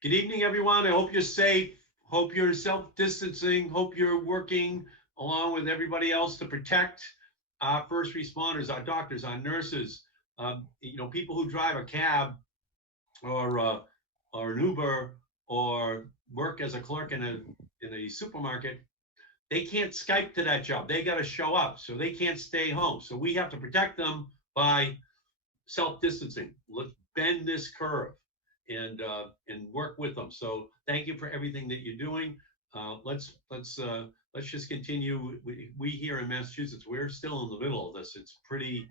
Good evening, everyone. I hope you're safe. Hope you're self-distancing. Hope you're working along with everybody else to protect our first responders, our doctors, our nurses. People who drive a cab or an Uber or work as a clerk in a supermarket. They can't Skype to that job. They got to show up, so they can't stay home. So we have to protect them by self-distancing. Let's bend this curve and work with them. So thank you for everything that you're doing. Let's just continue. We here in Massachusetts, we're still in the middle of this. It's pretty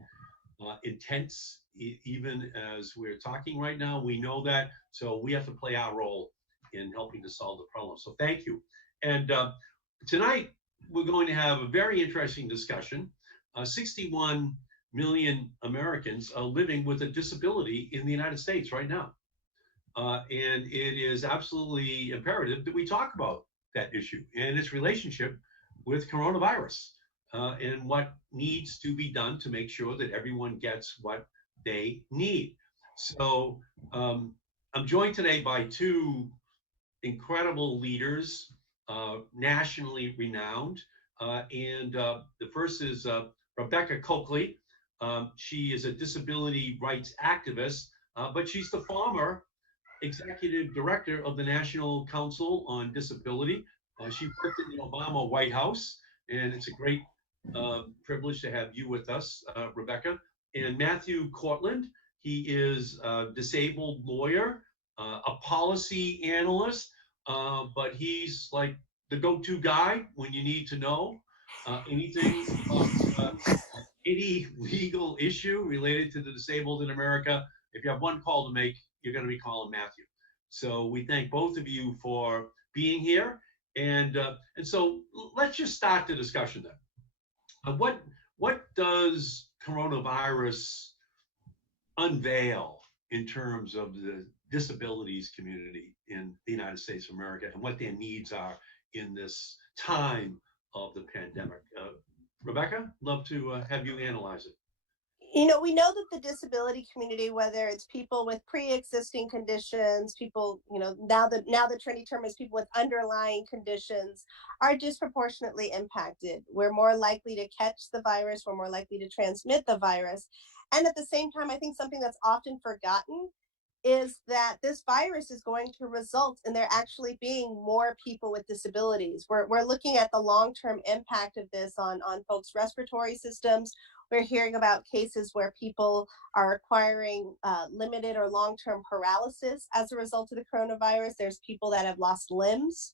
intense, even as we're talking right now. We know that, so we have to play our role in helping to solve the problem. So thank you. And tonight we're going to have a very interesting discussion. 61 million Americans are living with a disability in the United States right now. And it is absolutely imperative that we talk about that issue and its relationship with coronavirus and what needs to be done to make sure that everyone gets what they need. So I'm joined today by two incredible leaders, nationally renowned. The first is Rebecca Cokley. She is a disability rights activist, but she's the former executive director of the National Council on Disability. She worked in the Obama White House, and it's a great privilege to have you with us, Rebecca. And Matthew Cortland, he is a disabled lawyer, a policy analyst, but he's like the go-to guy when you need to know anything about any legal issue related to the disabled in America. If you have one call to make, you're going to be calling Matthew. So we thank both of you for being here. And so let's just start the discussion then. What does coronavirus unveil in terms of the disabilities community in the United States of America and what their needs are in this time of the pandemic? Rebecca, love to have you analyze it. We know that the disability community, whether it's people with pre-existing conditions, people, now the trendy term is people with underlying conditions, are disproportionately impacted. We're more likely to catch the virus. We're more likely to transmit the virus. And at the same time, I think something that's often forgotten is that this virus is going to result in there actually being more people with disabilities. We're looking at the long-term impact of this on folks' respiratory systems. We're hearing about cases where people are acquiring limited or long-term paralysis as a result of the coronavirus. There's people that have lost limbs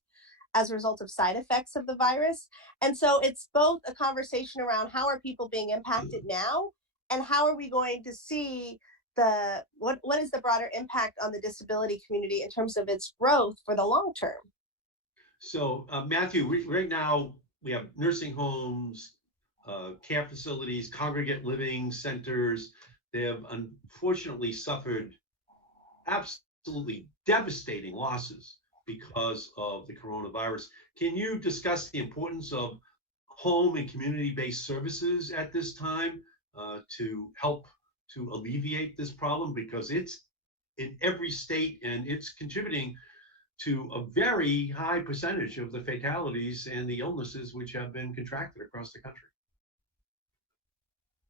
as a result of side effects of the virus. And so it's both a conversation around how are people being impacted now, and how are we going to see what is the broader impact on the disability community in terms of its growth for the long term. So Matthew, right now we have nursing homes, care facilities, congregate living centers. They have unfortunately suffered absolutely devastating losses because of the coronavirus. Can you discuss the importance of home and community-based services at this time to help to alleviate this problem? Because it's in every state and it's contributing to a very high percentage of the fatalities and the illnesses which have been contracted across the country.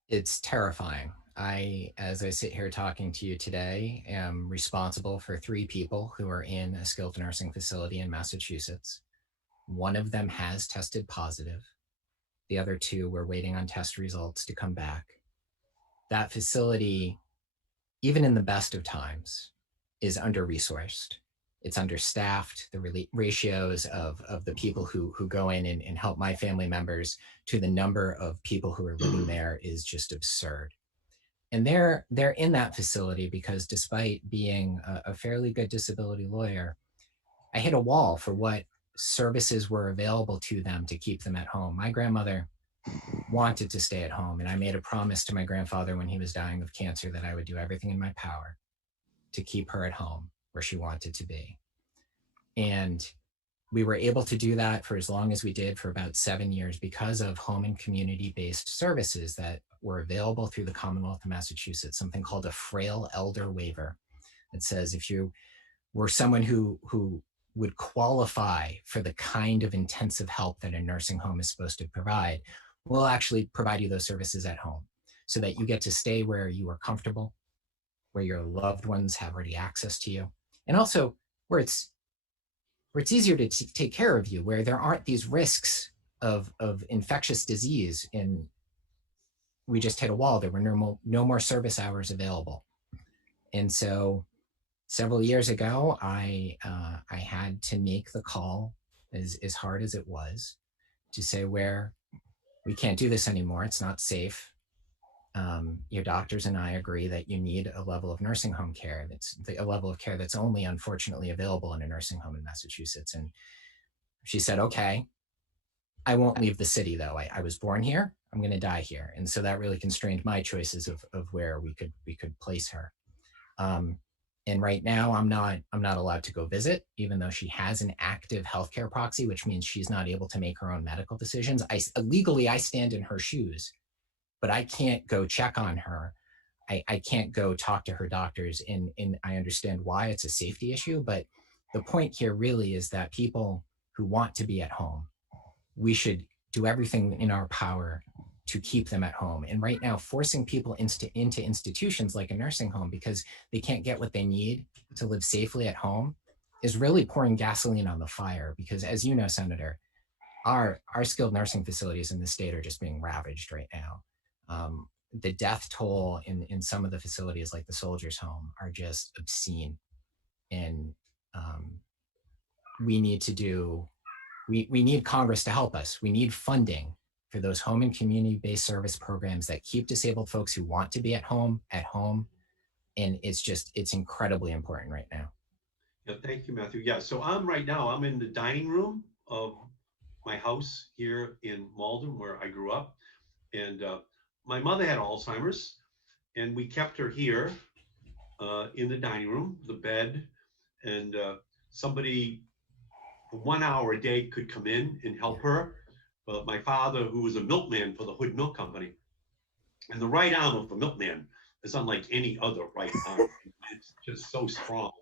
It's terrifying. As I sit here talking to you today, am responsible for 3 people who are in a skilled nursing facility in Massachusetts. One of them has tested positive. The other 2 were waiting on test results to come back. That facility, even in the best of times, is under-resourced. It's understaffed. The ratios of the people who go in and help my family members to the number of people who are living there is just absurd. And they're in that facility because despite being a fairly good disability lawyer, I hit a wall for what services were available to them to keep them at home. My grandmother wanted to stay at home, and I made a promise to my grandfather when he was dying of cancer that I would do everything in my power to keep her at home where she wanted to be. And we were able to do that for as long as we did, for about 7 years, because of home and community-based services that were available through the Commonwealth of Massachusetts, something called a frail elder waiver. It says if you were someone who would qualify for the kind of intensive help that a nursing home is supposed to provide, we'll actually provide you those services at home so that you get to stay where you are comfortable, where your loved ones have ready access to you, and also where it's easier to take care of you, where there aren't these risks of infectious disease. And we just hit a wall. There were no more service hours available. And so several years ago, I had to make the call, as hard as it was, to say, where we can't do this anymore. It's not safe. Your doctors and I agree that you need a level of nursing home care. That's a level of care that's only unfortunately available in a nursing home in Massachusetts. And she said, okay, I won't leave the city though. I was born here. I'm going to die here. And so that really constrained my choices of where we could place her. And right now I'm not allowed to go visit, even though she has an active healthcare proxy, which means she's not able to make her own medical decisions. Legally, I stand in her shoes, but I can't go check on her. I can't go talk to her doctors, and I understand why. It's a safety issue, but the point here really is that people who want to be at home, we should do everything in our power to keep them at home. And right now, forcing people into institutions like a nursing home because they can't get what they need to live safely at home is really pouring gasoline on the fire. Because as you know, Senator, our skilled nursing facilities in the state are just being ravaged right now. The death toll in some of the facilities like the Soldiers Home are just obscene. And we need Congress to help us. We need funding for those home and community-based service programs that keep disabled folks who want to be at home. And it's incredibly important right now. Yeah, thank you, Matthew. Yeah, so I'm in the dining room of my house here in Malden, where I grew up. And my mother had Alzheimer's, and we kept her here in the dining room, the bed, and somebody 1 hour a day could come in and help her. But my father, who was a milkman for the Hood Milk Company, and the right arm of the milkman is unlike any other right arm. It's just so strong.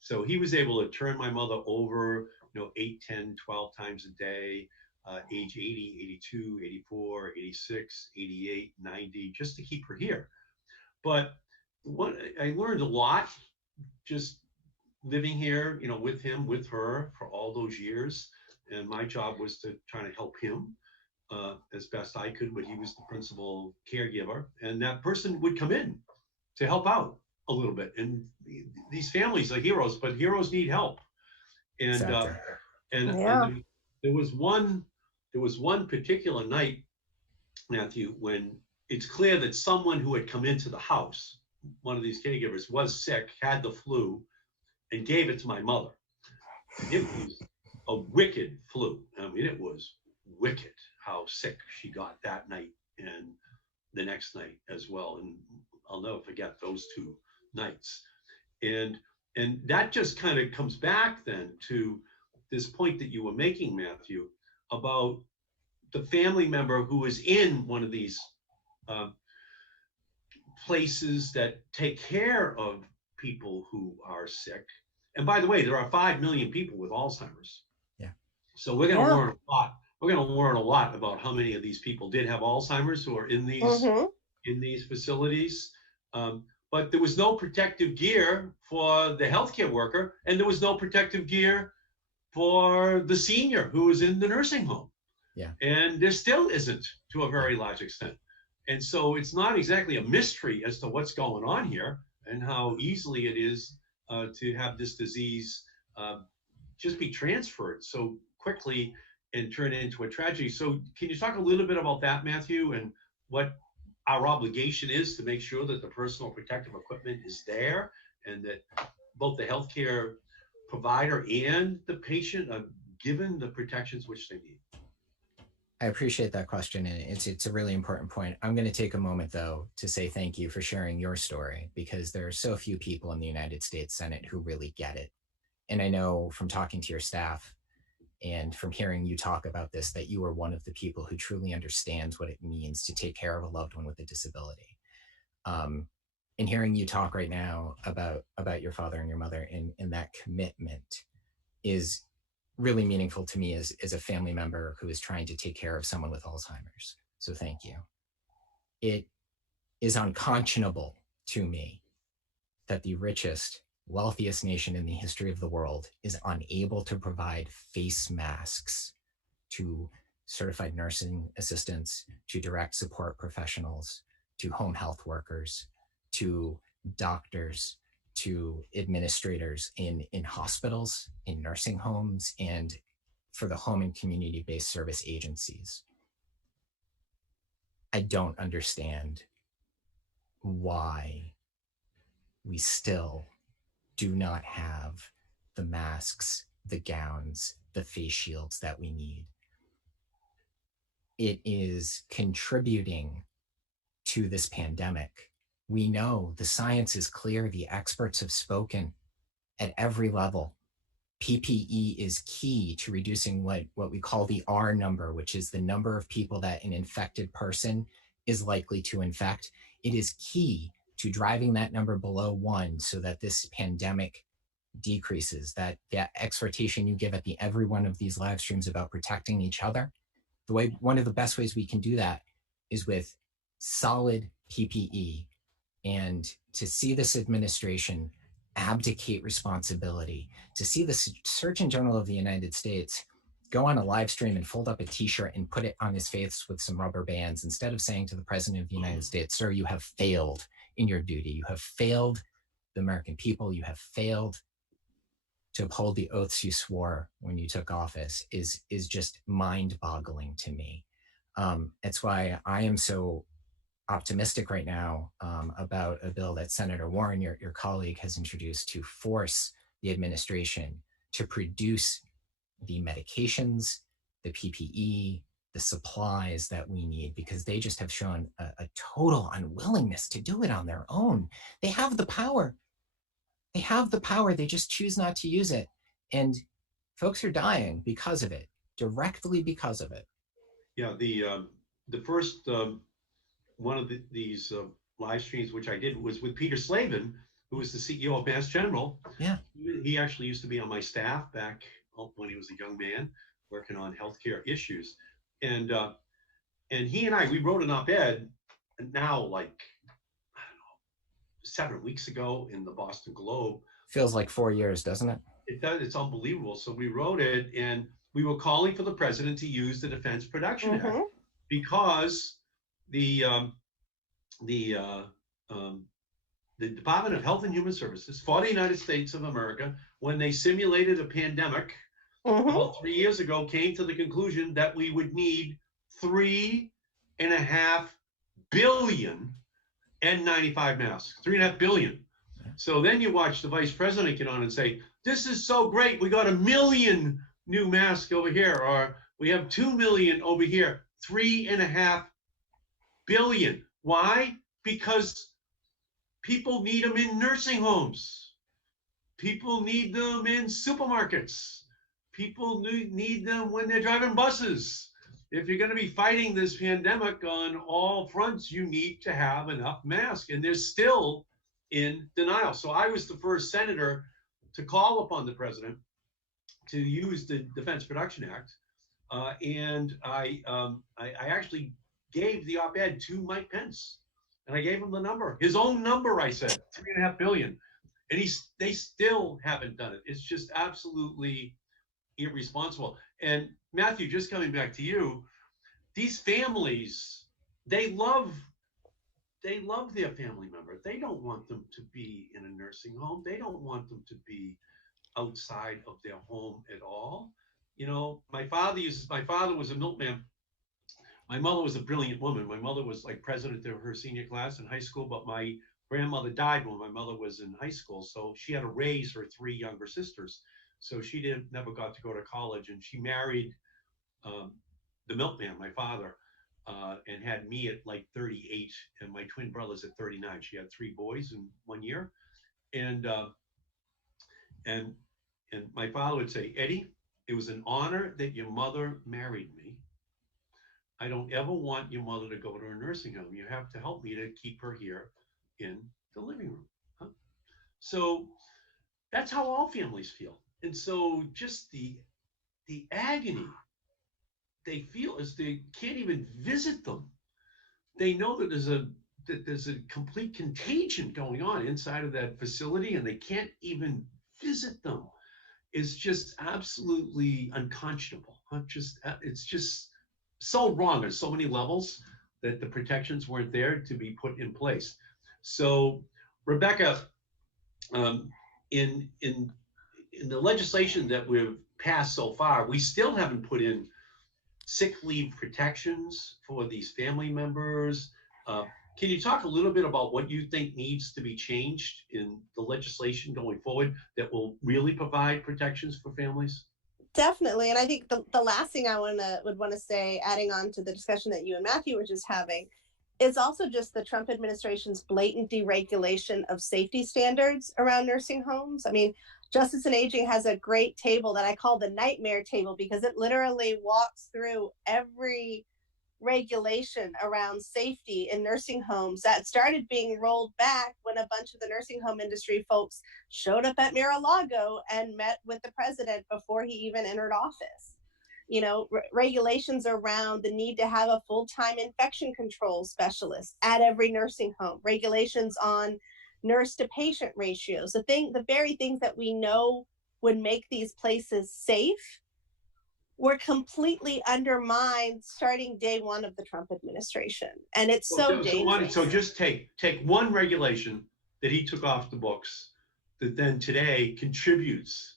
So he was able to turn my mother over, 8, 10, 12 times a day, age 80, 82, 84, 86, 88, 90, just to keep her here. But I learned a lot just living here, with him, with her for all those years. And my job was to try to help him as best I could, but he was the principal caregiver. And that person would come in to help out a little bit. And these families are heroes, but heroes need help. And Exactly. and there was one particular night, Matthew, when it's clear that someone who had come into the house, one of these caregivers, was sick, had the flu, and gave it to my mother. It was a wicked flu. I mean, it was wicked how sick she got that night and the next night as well. And I'll never forget those 2 nights. And that just kind of comes back then to this point that you were making, Matthew, about the family member who is in one of these places that take care of people who are sick. And by the way, there are 5 million people with Alzheimer's. Yeah. So we're going to learn a lot. We're going to learn a lot about how many of these people did have Alzheimer's who are in these facilities. But there was no protective gear for the healthcare worker, and there was no protective gear for the senior who was in the nursing home. Yeah. And there still isn't, to a very large extent. And so it's not exactly a mystery as to what's going on here and how easily it is to have this disease just be transferred so quickly and turn it into a tragedy. So can you talk a little bit about that, Matthew, and what our obligation is to make sure that the personal protective equipment is there and that both the healthcare provider and the patient are given the protections which they need? I appreciate that question, and it's a really important point. I'm going to take a moment, though, to say thank you for sharing your story, because there are so few people in the United States Senate who really get it. And I know from talking to your staff and from hearing you talk about this, that you are one of the people who truly understands what it means to take care of a loved one with a disability. in hearing you talk right now about your father and your mother, and that commitment is really meaningful to me as a family member who is trying to take care of someone with Alzheimer's. So thank you. It is unconscionable to me that the richest, wealthiest nation in the history of the world is unable to provide face masks to certified nursing assistants, to direct support professionals, to home health workers, to doctors, to administrators in hospitals, in nursing homes, and for the home and community-based service agencies. I don't understand why we still do not have the masks, the gowns, the face shields that we need. It is contributing to this pandemic. We know the science is clear, the experts have spoken at every level. PPE is key to reducing what we call the R number, which is the number of people that an infected person is likely to infect. It is key to driving that number below 1 so that this pandemic decreases. That exhortation you give at the every one of these live streams about protecting each other, one of the best ways we can do that is with solid PPE. And to see this administration abdicate responsibility, to see the Surgeon General of the United States go on a live stream and fold up a t-shirt and put it on his face with some rubber bands, instead of saying to the President of the United States, sir, you have failed in your duty. You have failed the American people. You have failed to uphold the oaths you swore when you took office, is just mind-boggling to me. It's why I am so optimistic right now about a bill that Senator Warren, your colleague, has introduced to force the administration to produce the medications, the PPE, the supplies that we need, because they just have shown a total unwillingness to do it on their own. They have the power. They have the power. They just choose not to use it. And folks are dying because of it, directly because of it. Yeah, the first one of these live streams, which I did, was with Peter Slavin, who was the CEO of Mass General. Yeah. He actually used to be on my staff back when he was a young man working on healthcare issues. And he and we wrote an op-ed now, like, I don't know, 7 weeks ago in the Boston Globe. Feels like 4 years, doesn't it? It does. It's unbelievable. So we wrote it, and we were calling for the president to use the Defense Production Act, because the Department of Health and Human Services for the United States of America, when they simulated a pandemic about 3 years ago, came to the conclusion that we would need 3.5 billion N95 masks, 3.5 billion. So then you watch the vice president get on and say, this is so great. We got 1 million new masks over here, or we have 2 million over here. 3.5 billion. Why? Because people need them in nursing homes. People need them in supermarkets. People need them when they're driving buses. If you're going to be fighting this pandemic on all fronts, you need to have enough masks. And they're still in denial. So I was the first senator to call upon the president to use the Defense Production Act. And I actually gave the op-ed to Mike Pence. And I gave him the number, his own number, I said, 3.5 billion. And they still haven't done it. It's just absolutely irresponsible. And Matthew, just coming back to you, these families, they love their family member. They don't want them to be in a nursing home. They don't want them to be outside of their home at all. You know, my father was a milkman. My mother was a brilliant woman. My mother was like president of her senior class in high school, but my grandmother died when my mother was in high school. So she had to raise her 3 younger sisters. So she never got to go to college, and she married the milkman, my father, and had me at like 38 and my twin brothers at 39. She had 3 boys in 1 year. And my father would say, Eddie, it was an honor that your mother married me. I don't ever want your mother to go to a nursing home. You have to help me to keep her here in the living room. Huh? So that's how all families feel. And so just the agony they feel is they can't even visit them. They know that there's a complete contagion going on inside of that facility, and they can't even visit them. Is just absolutely unconscionable. It's just so wrong on so many levels that the protections weren't there to be put in place. So, Rebecca, um, in the legislation that we've passed so far, we still haven't put in sick leave protections for these family members. Uh, can you talk a little bit about what you think needs to be changed in the legislation going forward that will really provide protections for families? Definitely. And I think the last thing I would want to say, adding on to the discussion that you and Matthew were just having, is also just the Trump administration's blatant deregulation of safety standards around nursing homes. I mean, Justice and Aging has a great table that I call the nightmare table, because it literally walks through every regulation around safety in nursing homes that started being rolled back when a bunch of the nursing home industry folks showed up at Mar-a-Lago and met with the president before he even entered office. You know, regulations around the need to have a full-time infection control specialist at every nursing home, regulations on nurse to patient ratios, the very things that we know would make these places safe were completely undermined starting day one of the Trump administration. And it's so dangerous. So just take one regulation that he took off the books that then today contributes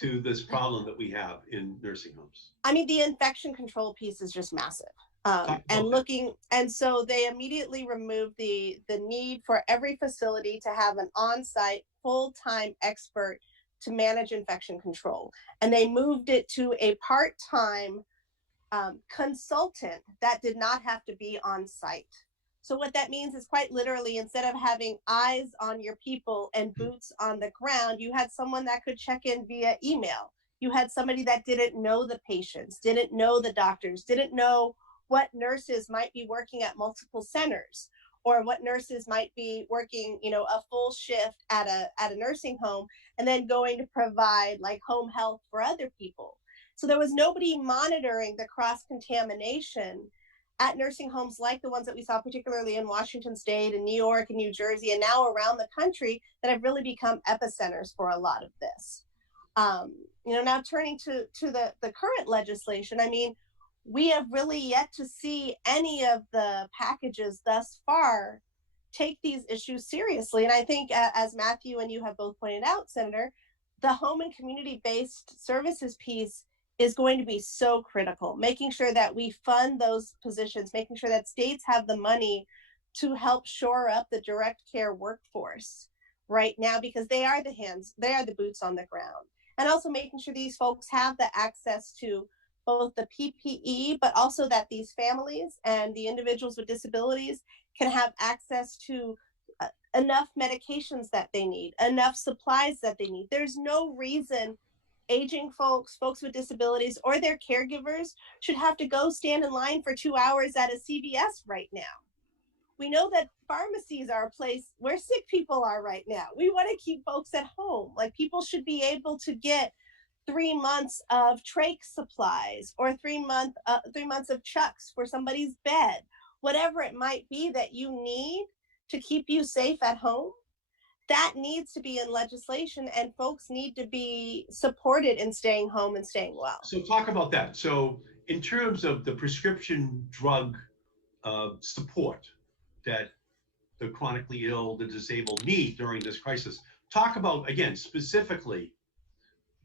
to this problem that we have in nursing homes. I mean, the infection control piece is just massive. And so they immediately removed the need for every facility to have an on-site full-time expert to manage infection control. And they moved it to a part-time consultant that did not have to be on site. So what that means is quite literally, instead of having eyes on your people and boots on the ground, you had someone that could check in via email. You had somebody that didn't know the patients, didn't know the doctors, didn't know what nurses might be working at multiple centers, or what nurses might be working, you know, a full shift at a nursing home and then going to provide like home health for other people. So there was nobody monitoring the cross-contamination at nursing homes like the ones that we saw particularly in Washington State and New York and New Jersey and now around the country that have really become epicenters for a lot of this. You know, now turning to the current legislation, I mean, we have really yet to see any of the packages thus far take these issues seriously. And I think, as Matthew and you have both pointed out, Senator, the home and community-based services piece is going to be so critical, making sure that we fund those positions, making sure that states have the money to help shore up the direct care workforce right now, because they are the boots on the ground. And also making sure these folks have the access to both the PPE, but also that these families and the individuals with disabilities can have access to enough medications that they need, enough supplies that they need. There's no reason aging folks with disabilities, or their caregivers should have to go stand in line for 2 hours at a CVS right now. We know that pharmacies are a place where sick people are right now. We want to keep folks at home. Like, people should be able to get 3 months of trach supplies, or 3 months of chucks for somebody's bed, whatever it might be that you need to keep you safe at home. That needs to be in legislation, and folks need to be supported in staying home and staying well. So talk about that. So in terms of the prescription drug support that the chronically ill, the disabled need during this crisis, talk about, again, specifically,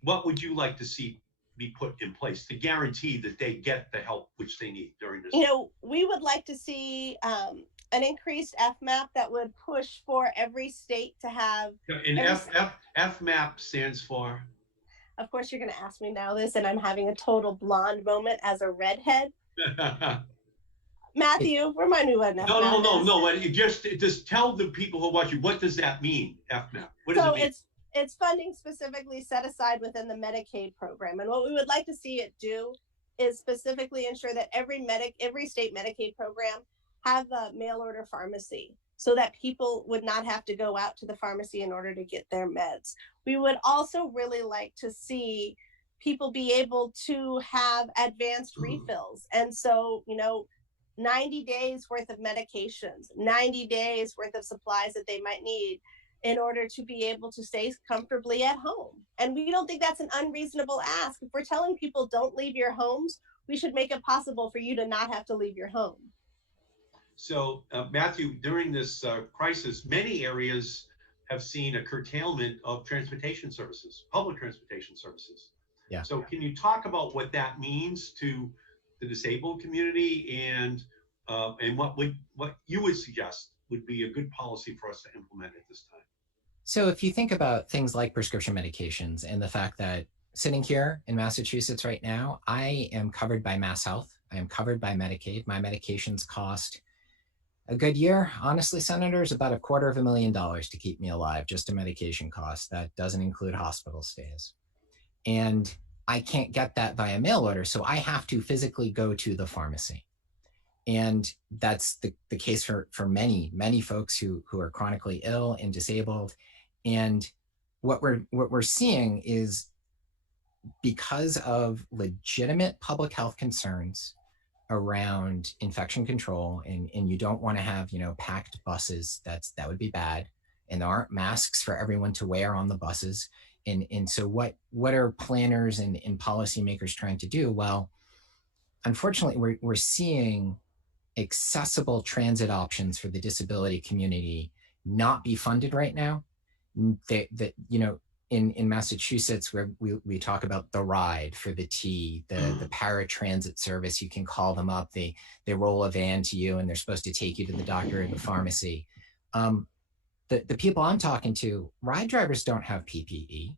what would you like to see be put in place to guarantee that they get the help which they need during this? You know, we would like to see an increased FMAP that would push for every state to have. And FMAP stands for? Of course, you're going to ask me now this, and I'm having a total blonde moment as a redhead. Matthew, remind me what an FMAP is. No. Just tell the people who are watching, what does that mean, FMAP? What does it mean? It's funding specifically set aside within the Medicaid program. And what we would like to see it do is specifically ensure that every state Medicaid program have a mail order pharmacy so that people would not have to go out to the pharmacy in order to get their meds. We would also really like to see people be able to have advanced refills. And so, 90 days worth of medications, 90 days worth of supplies that they might need in order to be able to stay comfortably at home. And we don't think that's an unreasonable ask. If we're telling people don't leave your homes, we should make it possible for you to not have to leave your home. So, Matthew, during this crisis, many areas have seen a curtailment of transportation services, public transportation services. Yeah. So can you talk about what that means to the disabled community, and what you would suggest would be a good policy for us to implement at this time? So if you think about things like prescription medications and the fact that sitting here in Massachusetts right now, I am covered by Mass Health. I am covered by Medicaid. My medications cost a good year, honestly, senators, about $250,000 to keep me alive, just a medication cost. That doesn't include hospital stays. And I can't get that via mail order, so I have to physically go to the pharmacy. And that's the case for many, many folks who are chronically ill and disabled. And what we're seeing is, because of legitimate public health concerns around infection control, and you don't want to have, packed buses, that would be bad. And there aren't masks for everyone to wear on the buses. And so what are planners and policymakers trying to do? Well, unfortunately, we're seeing accessible transit options for the disability community not be funded right now. In Massachusetts, where we talk about the ride for the T, the paratransit service, you can call them up, they roll a van to you and they're supposed to take you to the doctor or the pharmacy. The people I'm talking to, ride drivers don't have PPE.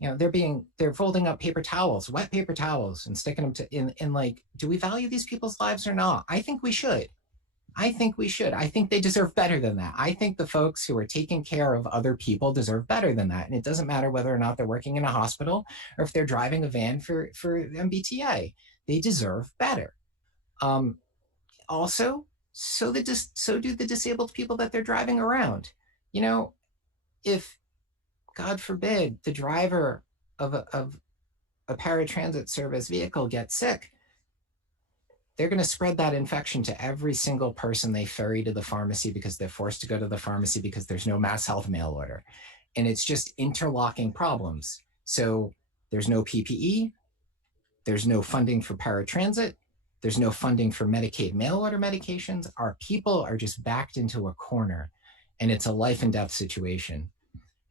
They're folding up paper towels, wet paper towels, and sticking them in like, do we value these people's lives or not? I think we should. I think they deserve better than that. I think the folks who are taking care of other people deserve better than that. And it doesn't matter whether or not they're working in a hospital or if they're driving a van for MBTA. They deserve better. Also, so do the disabled people that they're driving around. If, God forbid, the driver of a paratransit service vehicle gets sick, they're going to spread that infection to every single person they ferry to the pharmacy because they're forced to go to the pharmacy because there's no Mass Health mail order. And it's just interlocking problems. So there's no PPE, there's no funding for paratransit, there's no funding for Medicaid mail order medications. Our people are just backed into a corner, and it's a life and death situation.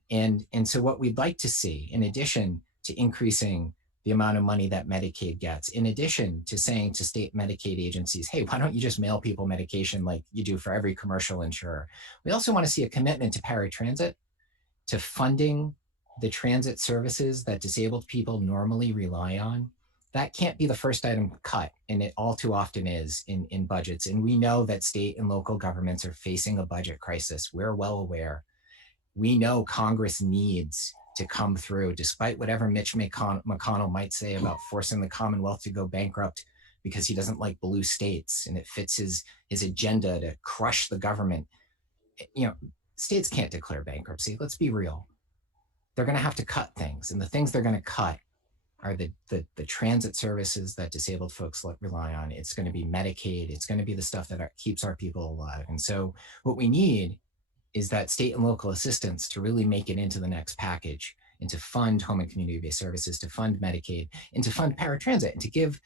And so what we'd like to see, in addition to increasing the amount of money that Medicaid gets, in addition to saying to state Medicaid agencies, hey, why don't you just mail people medication like you do for every commercial insurer? We also want to see a commitment to paratransit, to funding the transit services that disabled people normally rely on. That can't be the first item cut, and it all too often is in budgets. And we know that state and local governments are facing a budget crisis. We're well aware. We know Congress needs to come through, despite whatever Mitch McConnell might say about forcing the Commonwealth to go bankrupt because he doesn't like blue states and it fits his agenda to crush the government. States can't declare bankruptcy. Let's be real. They're going to have to cut things, and the things they're going to cut are the transit services that disabled folks rely on. It's going to be Medicaid. It's going to be the stuff that keeps our people alive. And so what we need is that state and local assistance to really make it into the next package, and to fund home and community-based services, to fund Medicaid, and to fund paratransit, and to give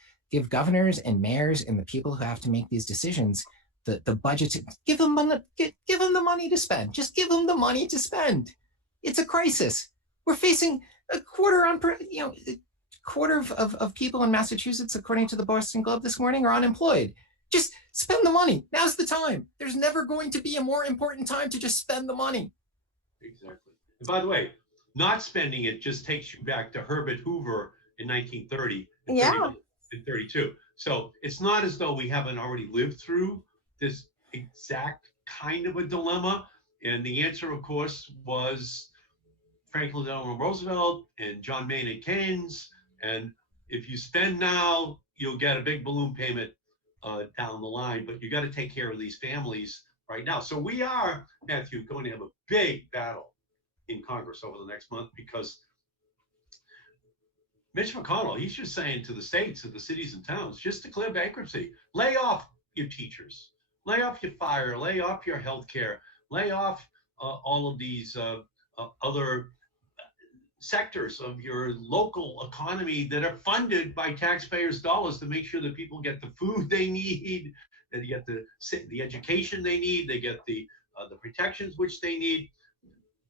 governors and mayors and the people who have to make these decisions the budget to give them the money to spend. Just give them the money to spend. It's a crisis. We're facing a quarter of people in Massachusetts, according to the Boston Globe this morning, are unemployed. Just spend the money. Now's the time. There's never going to be a more important time to just spend the money. Exactly. And by the way, not spending it just takes you back to Herbert Hoover in 1930 and 32. So it's not as though we haven't already lived through this exact kind of a dilemma. And the answer, of course, was Franklin Delano Roosevelt and John Maynard Keynes. And if you spend now, you'll get a big balloon payment down the line. But you got to take care of these families right now. So we are, Matthew, going to have a big battle in Congress over the next month because Mitch McConnell, he's just saying to the states and the cities and towns, just declare bankruptcy, lay off your teachers, lay off your fire, lay off your healthcare, lay off all of these other sectors of your local economy that are funded by taxpayers' dollars to make sure that people get the food they need, that they get the education they need, they get the protections which they need.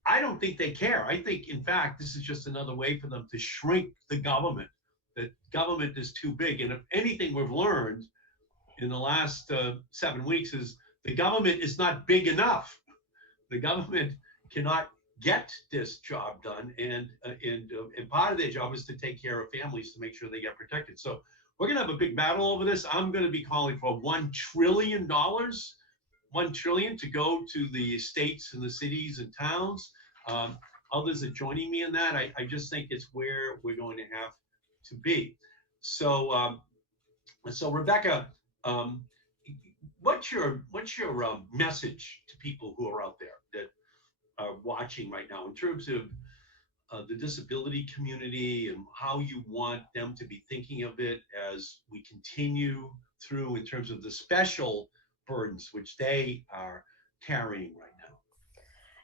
I don't think they care. I think, in fact, this is just another way for them to shrink the government. That government is too big. And if anything we've learned in the last 7 weeks is the government is not big enough. The government cannot get this job done, and part of their job is to take care of families to make sure they get protected. So we're going to have a big battle over this. I'm going to be calling for $1 trillion. $1 trillion to go to the states and the cities and towns. Others are joining me in that. I just think it's where we're going to have to be. So, so Rebecca, what's your message to people who are out there that are watching right now in terms of the disability community and how you want them to be thinking of it as we continue through in terms of the special burdens which they are carrying right now?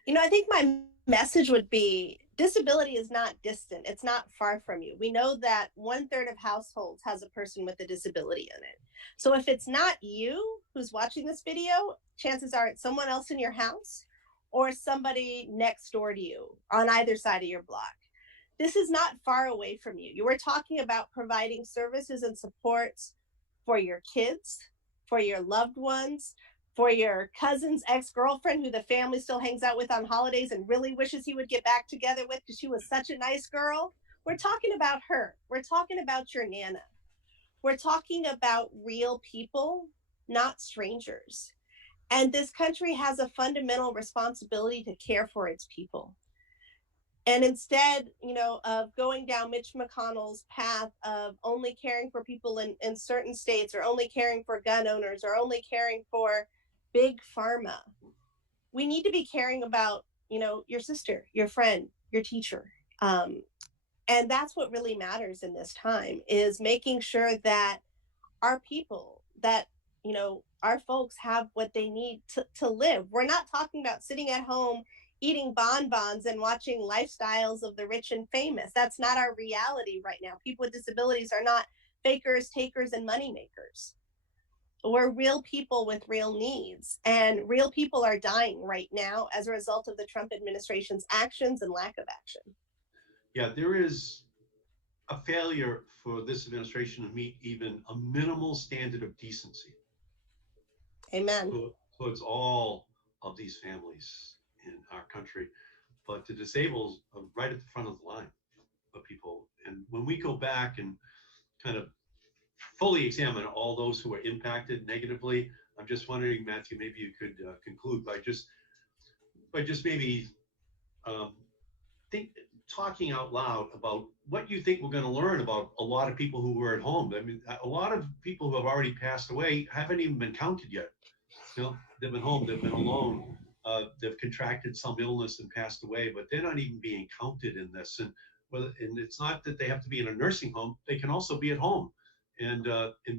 You know, I think my message would be disability is not distant. It's not far from you. We know that 1/3 of households has a person with a disability in it. So if it's not you who's watching this video, chances are it's someone else in your house or somebody next door to you on either side of your block. This is not far away from you. You were talking about providing services and supports for your kids, for your loved ones, for your cousin's ex-girlfriend who the family still hangs out with on holidays and really wishes he would get back together with because she was such a nice girl. We're talking about her. We're talking about your Nana. We're talking about real people, not strangers. And this country has a fundamental responsibility to care for its people. And instead, you know, of going down Mitch McConnell's path of only caring for people in certain states, or only caring for gun owners, or only caring for big pharma, we need to be caring about, you know, your sister, your friend, your teacher. And that's what really matters in this time, is making sure that our people, that, you know, our folks have what they need to live. We're not talking about sitting at home eating bonbons and watching lifestyles of the rich and famous. That's not our reality right now. People with disabilities are not fakers, takers, and money makers. We're real people with real needs, and real people are dying right now as a result of the Trump administration's actions and lack of action. Yeah, there is a failure for this administration to meet even a minimal standard of decency. Amen. Towards all of these families in our country, but the disabled are right at the front of the line of people. And when we go back and kind of fully examine all those who are impacted negatively, I'm just wondering, Matthew, maybe you could conclude by just maybe talking out loud about what you think we're going to learn about a lot of people who were at home. I mean, a lot of people who have already passed away haven't even been counted yet. You know, they've been home, they've been alone, they've contracted some illness and passed away, but they're not even being counted in this. And it's not that they have to be in a nursing home; they can also be at home and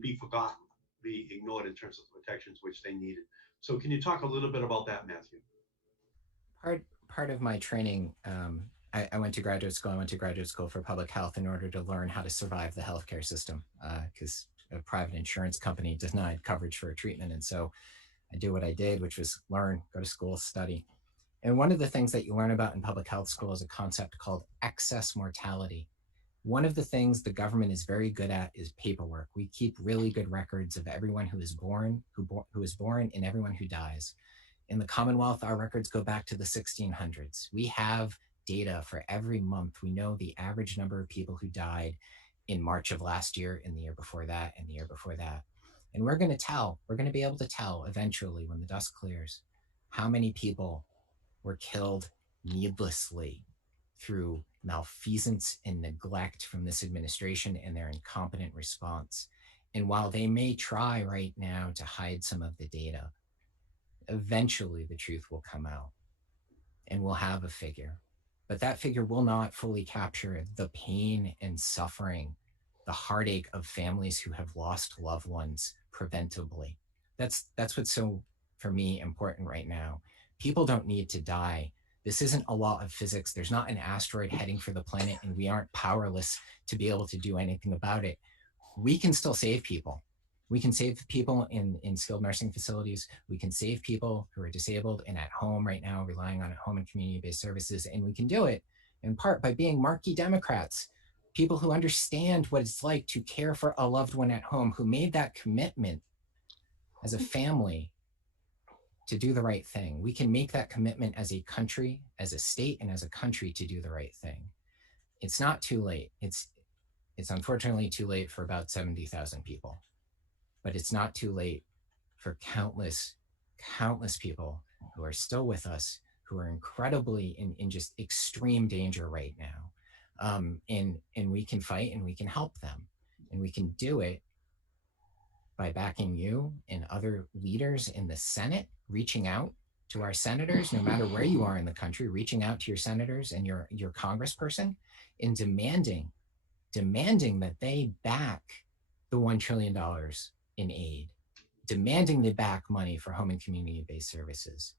be forgotten, be ignored in terms of the protections which they needed. So, can you talk a little bit about that, Matthew? Part of my training, I went to graduate school. I went to graduate school for public health in order to learn how to survive the healthcare system, because a private insurance company denied coverage for a treatment. And so I did what I did, which was learn, go to school, study. And one of the things that you learn about in public health school is a concept called excess mortality. One of the things the government is very good at is paperwork. We keep really good records of everyone who is born, and everyone who dies. In the Commonwealth, our records go back to the 1600s. We have data for every month. We know the average number of people who died in March of last year, in the year before that, and the year before that. And we're going to be able to tell eventually, when the dust clears, how many people were killed needlessly through malfeasance and neglect from this administration and their incompetent response. And while they may try right now to hide some of the data, eventually the truth will come out and we'll have a figure. But that figure will not fully capture the pain and suffering, the heartache of families who have lost loved ones preventably. That's what's so, for me, important right now. People don't need to die. This isn't a law of physics. There's not an asteroid heading for the planet, and we aren't powerless to be able to do anything about it. We can still save people. We can save people in skilled nursing facilities. We can save people who are disabled and at home right now, relying on home and community-based services. And we can do it in part by being Markey Democrats, people who understand what it's like to care for a loved one at home, who made that commitment as a family to do the right thing. We can make that commitment as a country, as a state, and as a country to do the right thing. It's not too late. It's unfortunately too late for about 70,000 people. But it's not too late for countless people who are still with us, who are incredibly in just extreme danger right now. And we can fight and we can help them. And we can do it by backing you and other leaders in the Senate, reaching out to our senators, no matter where you are in the country, reaching out to your senators and your congressperson and demanding that they back the $1 trillion in aid, demanding they back money for home and community-based services.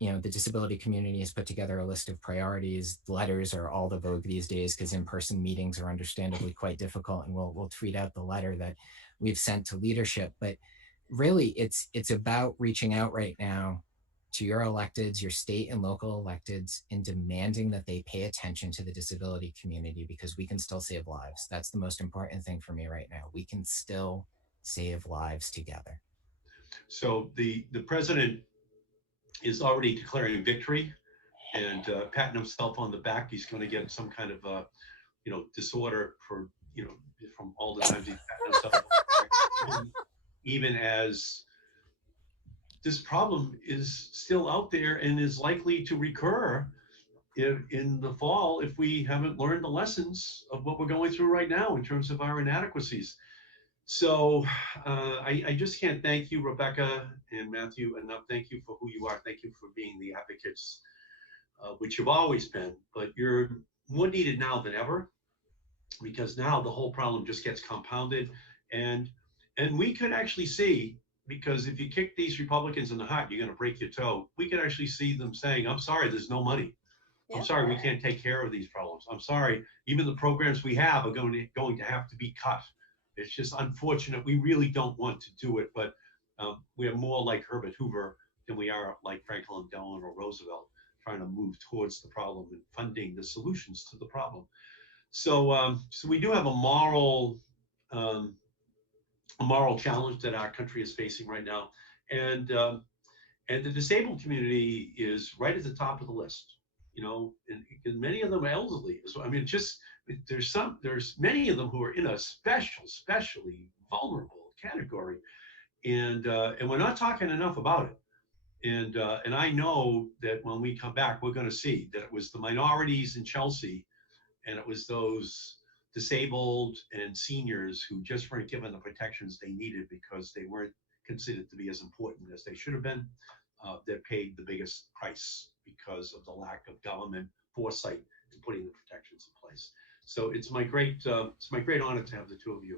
The disability community has put together a list of priorities. Letters are all the vogue these days because in-person meetings are understandably quite difficult, and we'll tweet out the letter that we've sent to leadership. But really, it's about reaching out right now to your electeds, your state and local electeds, and demanding that they pay attention to the disability community, because we can still save lives. That's the most important thing for me right now. We can still save lives together. So the president is already declaring victory and patting himself on the back. He's going to get some kind of disorder for from all the times he's patting himself on the back. Even as this problem is still out there and is likely to recur in the fall if we haven't learned the lessons of what we're going through right now in terms of our inadequacies. So I just can't thank you, Rebecca and Matthew, enough. Thank you for who you are. Thank you for being the advocates, which you've always been, but you're more needed now than ever, because now the whole problem just gets compounded. And we could actually see, because if you kick these Republicans in the heart, you're going to break your toe. We could actually see them saying, I'm sorry, there's no money. Yeah. I'm sorry, we can't take care of these problems. I'm sorry, even the programs we have are going to have to be cut. It's just unfortunate. We really don't want to do it, but we are more like Herbert Hoover than we are like Franklin Delano or Roosevelt, trying to move towards the problem and funding the solutions to the problem. So we do have a moral challenge that our country is facing right now, and the disabled community is right at the top of the list. And many of them are elderly. So I mean, there's many of them who are in a especially vulnerable category, and we're not talking enough about it. And I know that when we come back, we're going to see that it was the minorities in Chelsea, and it was those disabled and seniors who just weren't given the protections they needed because they weren't considered to be as important as they should have been, that paid the biggest price because of the lack of government foresight in putting the protections in place. So it's my great honor to have the two of you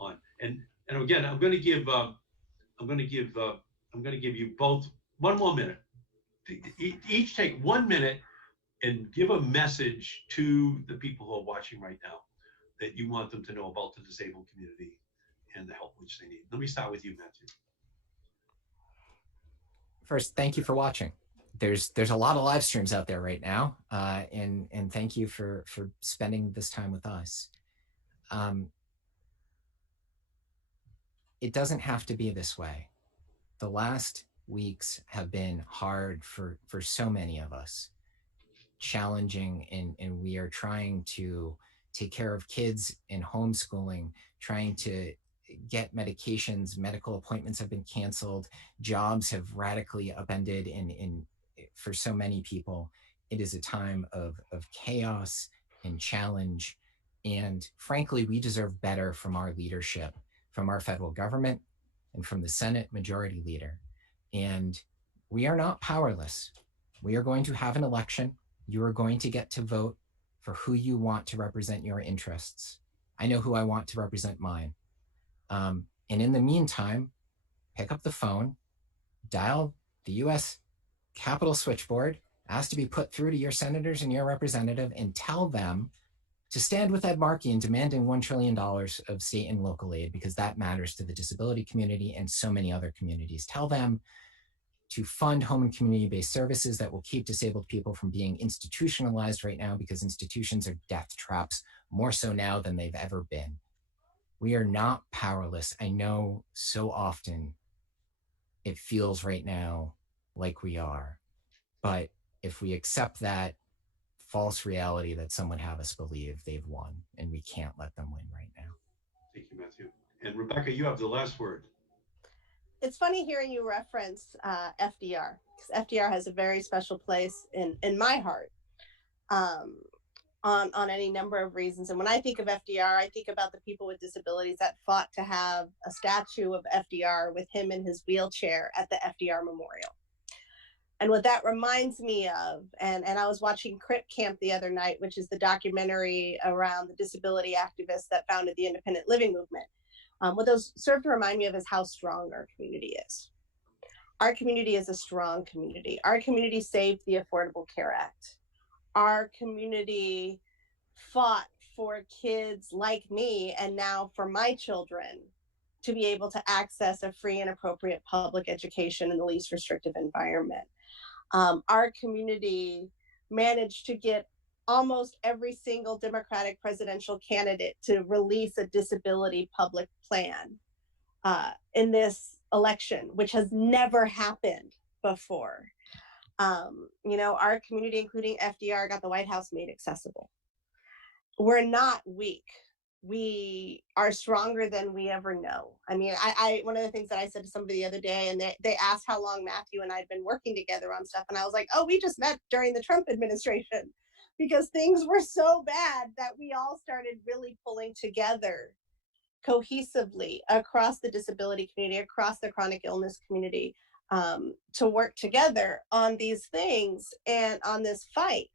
on. And again, I'm going to give you both 1 more minute. Each take 1 minute and give a message to the people who are watching right now that you want them to know about the disabled community and the help which they need. Let me start with you, Matthew. First, thank you for watching. There's a lot of live streams out there right now, and thank you for spending this time with us. It doesn't have to be this way. The last weeks have been hard for so many of us, challenging, and we are trying to take care of kids in homeschooling, trying to get medications. Medical appointments have been canceled. Jobs have radically upended for so many people. It is a time of chaos and challenge. And frankly, we deserve better from our leadership, from our federal government, and from the Senate Majority Leader. And we are not powerless. We are going to have an election. You are going to get to vote for who you want to represent your interests. I know who I want to represent mine. And in the meantime, pick up the phone, dial the US Capitol switchboard, ask to be put through to your senators and your representative, and tell them to stand with Ed Markey in demanding $1 trillion of state and local aid, because that matters to the disability community and so many other communities. Tell them to fund home and community-based services that will keep disabled people from being institutionalized right now, because institutions are death traps, more so now than they've ever been. We are not powerless. I know so often it feels right now like we are, but if we accept that false reality that some would have us believe, they've won, and we can't let them win right now. Thank you, Matthew. And Rebecca, you have the last word. It's funny hearing you reference FDR, because FDR has a very special place in my heart on any number of reasons. And when I think of FDR, I think about the people with disabilities that fought to have a statue of FDR with him in his wheelchair at the FDR Memorial. And what that reminds me of, and I was watching Crip Camp the other night, which is the documentary around the disability activists that founded the independent living movement. What those serve to remind me of is how strong our community is. Our community is a strong community. Our community saved the Affordable Care Act. Our community fought for kids like me, and now for my children, to be able to access a free and appropriate public education in the least restrictive environment. Our community managed to get almost every single Democratic presidential candidate to release a disability public plan in this election, which has never happened before. Our community, including FDR, got the White House made accessible. We're not weak. We are stronger than we ever know. I mean, I one of the things that I said to somebody the other day, and they asked how long Matthew and I had been working together on stuff, and I was like, oh, we just met during the Trump administration, because things were so bad that we all started really pulling together cohesively across the disability community, across the chronic illness community, to work together on these things and on this fight.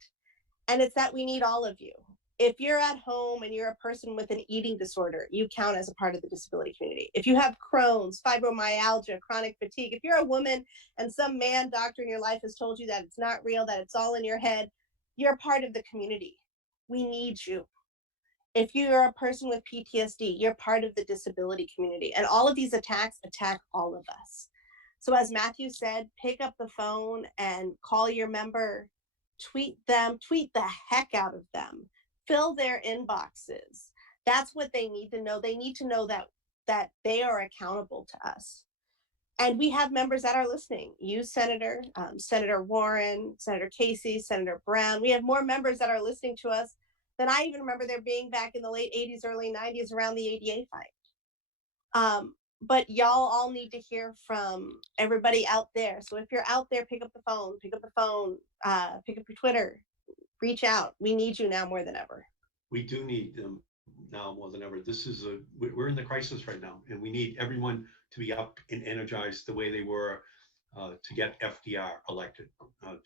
And it's that we need all of you. If you're at home and you're a person with an eating disorder, you count as a part of the disability community. If you have Crohn's, fibromyalgia, chronic fatigue, if you're a woman and some man doctor in your life has told you that it's not real, that it's all in your head, you're part of the community. We need you. If you're a person with PTSD, you're part of the disability community. And all of these attacks attack all of us. So as Matthew said, pick up the phone and call your member, tweet them, tweet the heck out of them. Fill their inboxes. That's what they need to know. They need to know that they are accountable to us. And we have members that are listening. You, Senator, Senator Warren, Senator Casey, Senator Brown. We have more members that are listening to us than I even remember there being back in the late 80s, early 90s around the ADA fight. But y'all all need to hear from everybody out there. So if you're out there, pick up the phone, pick up your Twitter. Reach out. We need you now more than ever. We do need them now more than ever. We're in the crisis right now, and we need everyone to be up and energized the way they were to get FDR elected,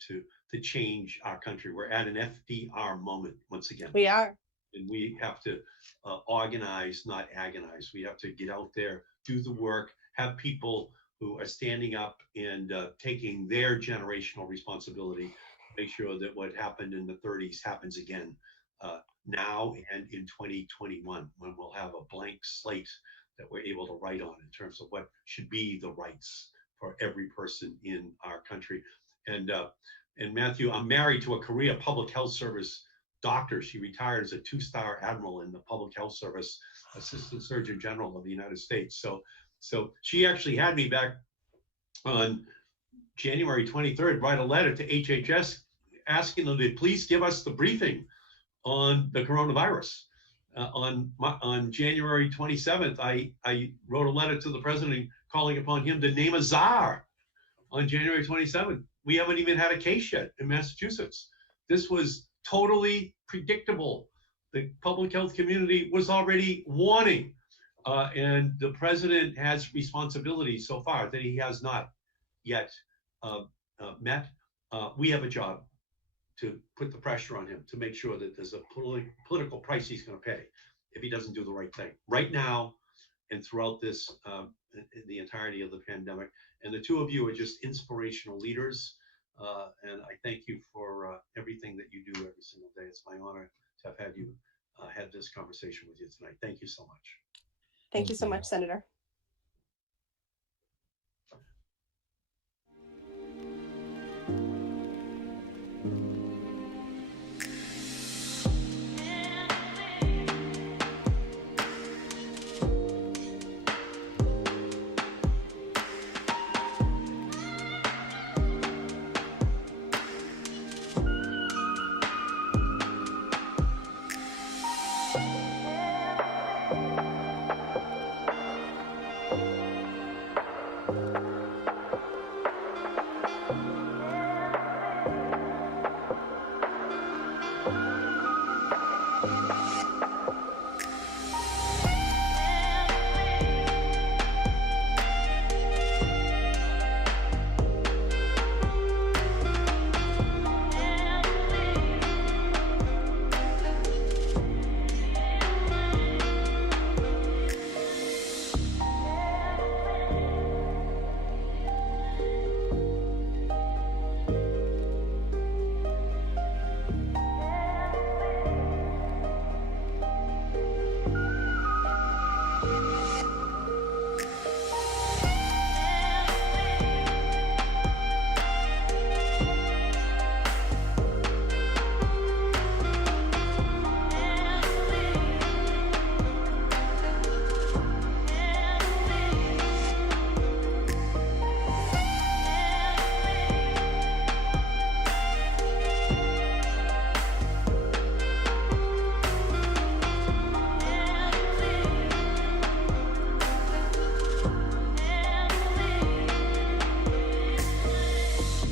to change our country. We're at an FDR moment once again. We are. And we have to organize, not agonize. We have to get out there, do the work, have people who are standing up and taking their generational responsibility, make sure that what happened in the 30s happens again now and in 2021, when we'll have a blank slate that we're able to write on in terms of what should be the rights for every person in our country. And Matthew, I'm married to a Korea Public Health Service doctor. She retired as a 2-star admiral in the Public Health Service, Assistant Surgeon General of the United States. So she actually had me back on January 23rd write a letter to HHS asking them to please give us the briefing on the coronavirus. On January 27th, I wrote a letter to the president calling upon him to name a czar on January 27th. We haven't even had a case yet in Massachusetts. This was totally predictable the public health community was already warning. And the president has responsibility so far that he has not yet met. We have a job to put the pressure on him to make sure that there's a political price he's going to pay if he doesn't do the right thing right now and throughout this, the entirety of the pandemic. And the two of you are just inspirational leaders. And I thank you for everything that you do every single day. It's my honor to have had you had this conversation with you tonight. Thank you so much. Thank you so much, Senator.